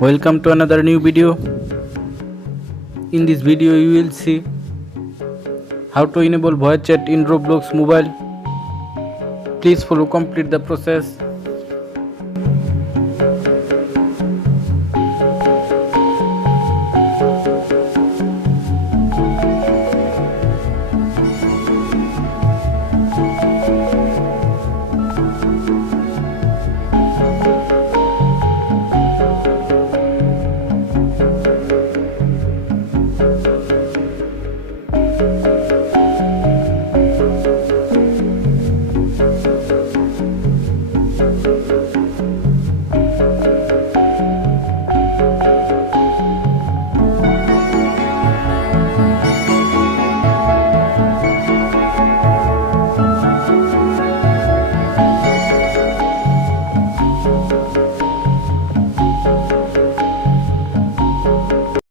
Welcome to another new video. In this video you will see how to enable voice chat in Roblox mobile. Please follow complete the process.